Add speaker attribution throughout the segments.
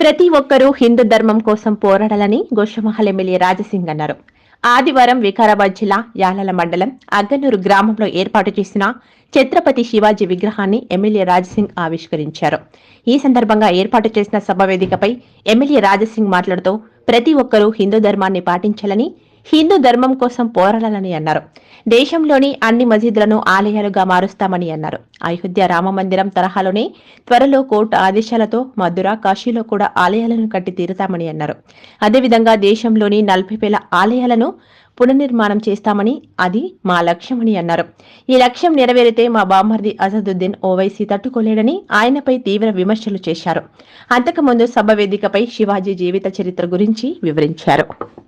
Speaker 1: ప్రతి ఒక్కరూ హిందూ ధర్మం కోసం పోరాడాలని గోషమహల్ ఎమ్మెల్యే రాజసింగ్ అన్నారు. ఆదివారం వికారాబాద్ జిల్లా యాలల మండలం అగ్గనూరు గ్రామంలో ఏర్పాటు చేసిన ఛత్రపతి శివాజీ విగ్రహాన్ని ఎమ్మెల్యే రాజసింగ్ ఆవిష్కరించారు. ఈ సందర్భంగా ఏర్పాటు చేసిన సభ వేదికపై ఎమ్మెల్యే రాజసింగ్ మాట్లాడుతూ ప్రతి ఒక్కరూ హిందూ ధర్మాన్ని పాటించాలని హిందూ ధర్మం కోసం పోరాడాలని అన్నారు. దేశంలోని అన్ని మసీదులను ఆలయాలుగా మారుస్తామని అన్నారు. అయోధ్య రామ మందిరం తరహాలోనే త్వరలో కోర్టు ఆదేశాలతో మధుర కాశీలో కూడా ఆలయాలను కట్టి తీరుతామని అన్నారు. అదేవిధంగా దేశంలోని నలభై వేల ఆలయాలను పునర్నిర్మాణం చేస్తామని అది మా లక్ష్యమని అన్నారు. ఈ లక్ష్యం నెరవేరితే మా బామ్మర్ది అజదుద్దీన్ ఓవైసీ తట్టుకోలేడని ఆయనపై తీవ్ర విమర్శలు చేశారు. అంతకుముందు సభ వేదికపై శివాజీ జీవిత చరిత్ర గురించి వివరించారు.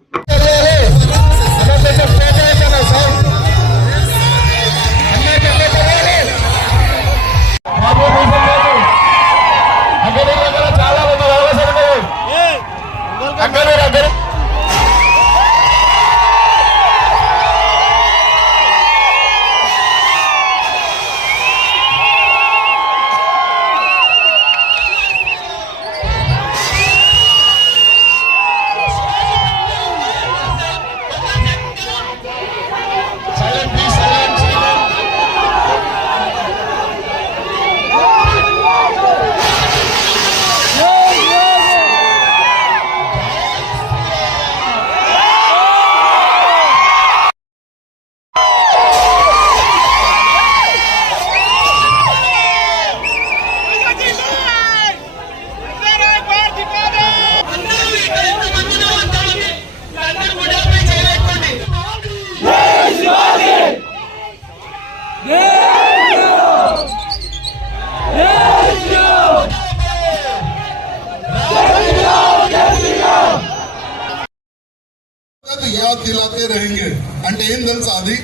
Speaker 2: అది యాద్ దిలాతే रहेंगे అంటే ఏం తెలుసా అది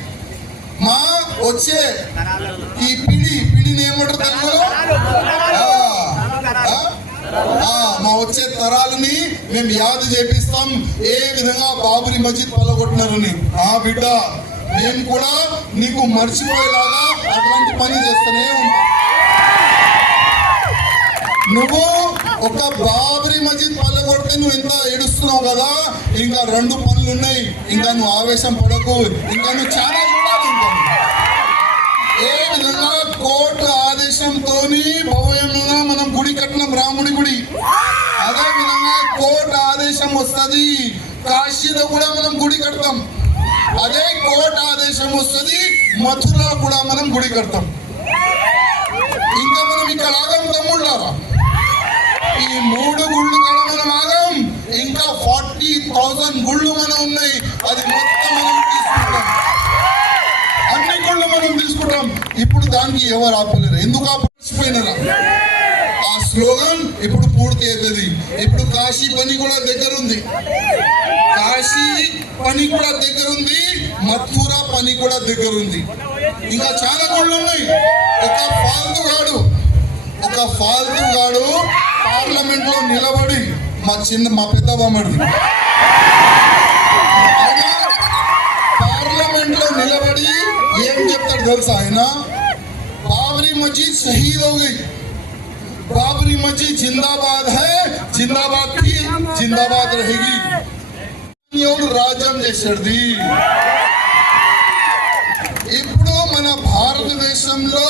Speaker 2: మా వచ్చే ఈ పిడి పిడిని ఏమంటారు తెలుగులో ఆ, ఆ, ఆ, మా వచ్చే తరాలని మేము యాద్ చేపిస్తాం ఏ విధంగా బాబురి మస్జిద్ పలగొట్టినారని ఆ బిడ్డ నేను కూడా నీకు మర్చిపోయేలాగా అట్లాంటి పని చేస్తూనే ఉంటా నువ్వు ఒక బాబరి మస్జిద్ పల్లె కొడితే నువ్వు ఇంత ఏడుస్తున్నావు కదా ఇంకా రెండు పనులు ఉన్నాయి. ఇంకా నువ్వు ఆవేశం పడకు. ఇంకా నువ్వు చాలా చూడాలి ఇంకా ఏ విధంగా కోర్టు ఆదేశంతో భవ్యంగా మనం గుడి కట్టినాం రాముడి గుడి. అదే విధంగా కోర్టు ఆదేశం వస్తుంది. కాశీలో కూడా మనం గుడి కడతాం. అదే కోర్టు ఆదేశం వస్తుంది. మథురలో కూడా మనం గుడి కడతాం. ఇంకా మనం ఇక్కడ ఆగం తమ్ముళ్ళారా? ఈ మూడు గుళ్ళు కూడా మాత్రం ఇంకా ఫార్టీ థౌసండ్ గుళ్ళు మనం ఉన్నాయి. అది మొత్తం మనం తీసుకుంటాం. అన్ని గుళ్ళు మనం తీసుకుంటాం. ఇప్పుడు దానికి ఎవరు ఆపలేరు? ఎందుకు ఆపలేకపోయినారా? ఆ స్లోగన్ ఇప్పుడు పూర్తి అవుతుంది. ఇప్పుడు కాశీ పని కూడా దగ్గర ఉంది కాశీ పని కూడా దగ్గర ఉంది మథురా పని కూడా దగ్గర ఉంది ఇంకా చాలా గుళ్ళు ఉన్నాయి. ఒక ఫాల్తు కాడు ఒక ఫాల్తూ గాడు పార్లమెంట్లో నిలబడి మా చిన్న మా పెద్ద బొమ్మడి పార్లమెంట్లో నిలబడి ఏం చెప్తాడు తెలుసా ఆయన? బాబరీ మసీద్ షహీద్ అవుగై. బాబరీ మసీద్ జిందాబాద్ హై జిందాబాద్కి జిందాబాద్ రహేగి. రాజ్యం చేసేది ఇప్పుడు మన భారతదేశంలో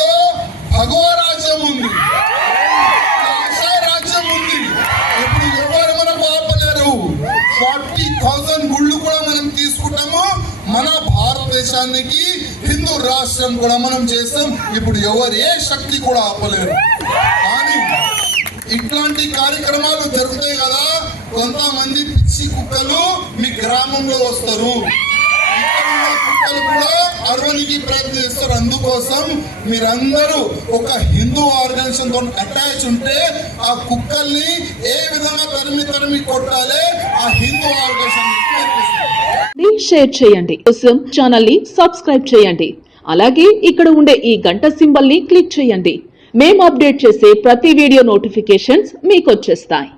Speaker 2: ఫార్టీ థౌసండ్ గుళ్ళు కూడా మనం తీసుకుంటాము మన భారతదేశానికి హిందూ రాష్ట్రం కూడా మనం చేస్తాం. ఇప్పుడు ఎవరు ఏ శక్తి కూడా ఆపలేరు. కానీ ఇట్లాంటి కార్యక్రమాలు జరుగుతాయి కదా కొంతమంది పిచ్చి కుక్కలు మీ గ్రామంలో వస్తారు. కూడా అరవనికి ప్రయత్నిస్తారు అందుకోసం మీరందరూ ఒక హిందూ ఆర్గనైజేషన్తో అటాచ్ ఉంటే ఆ కుక్కల్ని ఏ విధంగా తరిమి తరిమి కొట్టాలి ఆ హిందూ ఆర్గనైజేషన్
Speaker 3: షేర్ చేయండి. కోసం ఛానల్ని సబ్స్క్రైబ్ చేయండి. అలాగే ఇక్కడ ఉండే ఈ గంట సింబల్ని క్లిక్ చేయండి. మేము అప్డేట్ చేసే ప్రతి వీడియో నోటిఫికేషన్స్ మీకు వచ్చేస్తాయి.